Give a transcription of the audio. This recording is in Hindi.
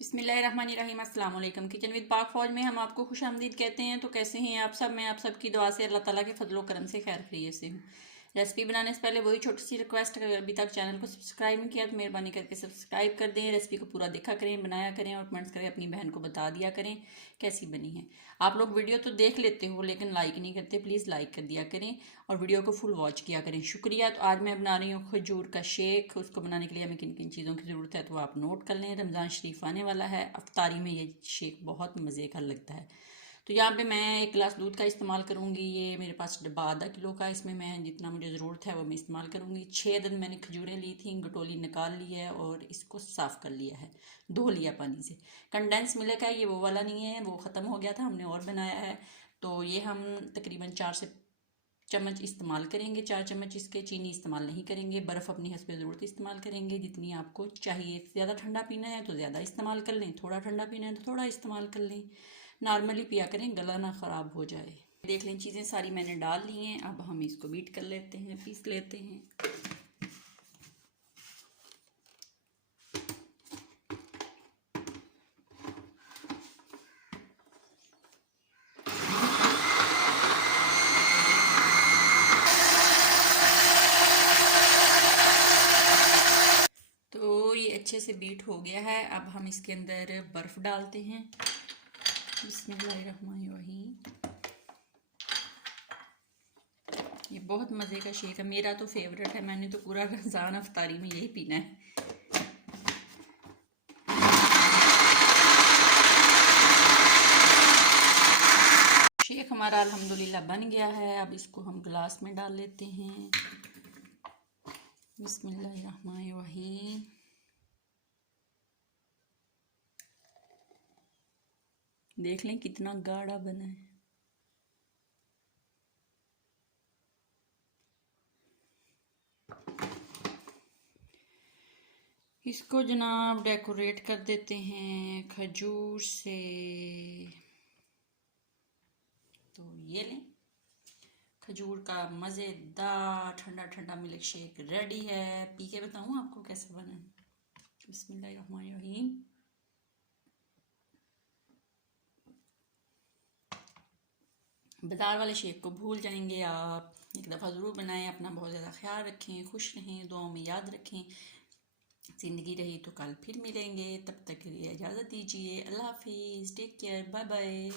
बिस्मिल्लाहिर्रहमानिर्रहीम अस्सलाम वालेकुम। किचन विद पाक फौज में हम आपको खुशामदीद कहते हैं। तो कैसे हैं आप सब? मैं आप सबकी दुआ से अल्लाह ताला के फजलो करम से खैर खैरियत से हूँ। रेसिपी बनाने से पहले वही छोटी सी रिक्वेस्ट, अगर अभी तक चैनल को सब्सक्राइब नहीं किया तो मेहरबानी करके सब्सक्राइब कर दें। रेसिपी को पूरा देखा करें, बनाया करें और कमेंट्स करें, अपनी बहन को बता दिया करें कैसी बनी है। आप लोग वीडियो तो देख लेते हो लेकिन लाइक नहीं करते, प्लीज़ लाइक कर दिया करें और वीडियो को फुल वॉच किया करें, शुक्रिया। तो आज मैं बना रही हूँ खजूर का शेक। उसको बनाने के लिए हमें किन किन चीज़ों की ज़रूरत है तो आप नोट कर लें। रमज़ान शरीफ आने वाला है, अफ्तारी में ये शेक बहुत मज़े का लगता है। तो यहाँ पे मैं 1 गिलास दूध का इस्तेमाल करूँगी। ये मेरे पास डब्बा आधा किलो का, इसमें मैं जितना मुझे ज़रूरत है वो मैं इस्तेमाल करूँगी। 6 दिन मैंने खजूरें ली थी, गटोली निकाल ली है और इसको साफ़ कर लिया है, धो लिया पानी से। कंडेंस मिल्क है, ये वो वाला नहीं है, वो ख़त्म हो गया था, हमने और बनाया है। तो ये हम तकरीबन 4 से चम्मच इस्तेमाल करेंगे। 4 चम्मच इसके, चीनी इस्तेमाल नहीं करेंगे। बर्फ़ अपनी हस्ब ज़रूरत इस्तेमाल करेंगे जितनी आपको चाहिए। ज़्यादा ठंडा पीना है तो ज़्यादा इस्तेमाल कर लें, थोड़ा ठंडा पीना है तो थोड़ा इस्तेमाल कर लें। नॉर्मली पिया करें, गला ना ख़राब हो जाए। देख लें चीज़ें सारी मैंने डाल ली हैं। अब हम इसको बीट कर लेते हैं, पीस लेते हैं। तो ये अच्छे से बीट हो गया है। अब हम इसके अंदर बर्फ़ डालते हैं। बिस्मिल्लाहिर्रहमानिर्रहीम। ये बहुत मज़े का शेक है, मेरा तो फेवरेट है। मैंने तो पूरा रमज़ान अफ्तारी में यही पीना है। शेक हमारा अल्हम्दुलिल्लाह बन गया है। अब इसको हम गिलास में डाल लेते हैं। बिस्मिल्लाहिर्रहमानिर्रहीम। देख लें कितना गाढ़ा बना है। इसको जनाब डेकोरेट कर देते हैं खजूर से। तो ये लें, खजूर का मज़ेदार ठंडा ठंडा मिल्क शेक रेडी है। पी के बताऊँ आपको कैसे बना। बिस्मिल्लाहिर्रहमानिर्रहीम। बाजार वाले शेक को भूल जाएंगे आप। एक दफ़ा ज़रूर बनाएं। अपना बहुत ज़्यादा ख्याल रखें, खुश रहें, दुआओं में याद रखें। ज़िंदगी रही तो कल फिर मिलेंगे, तब तक के लिए इजाज़त दीजिए। अल्लाह हाफिज़, टेक केयर, बाय बाय।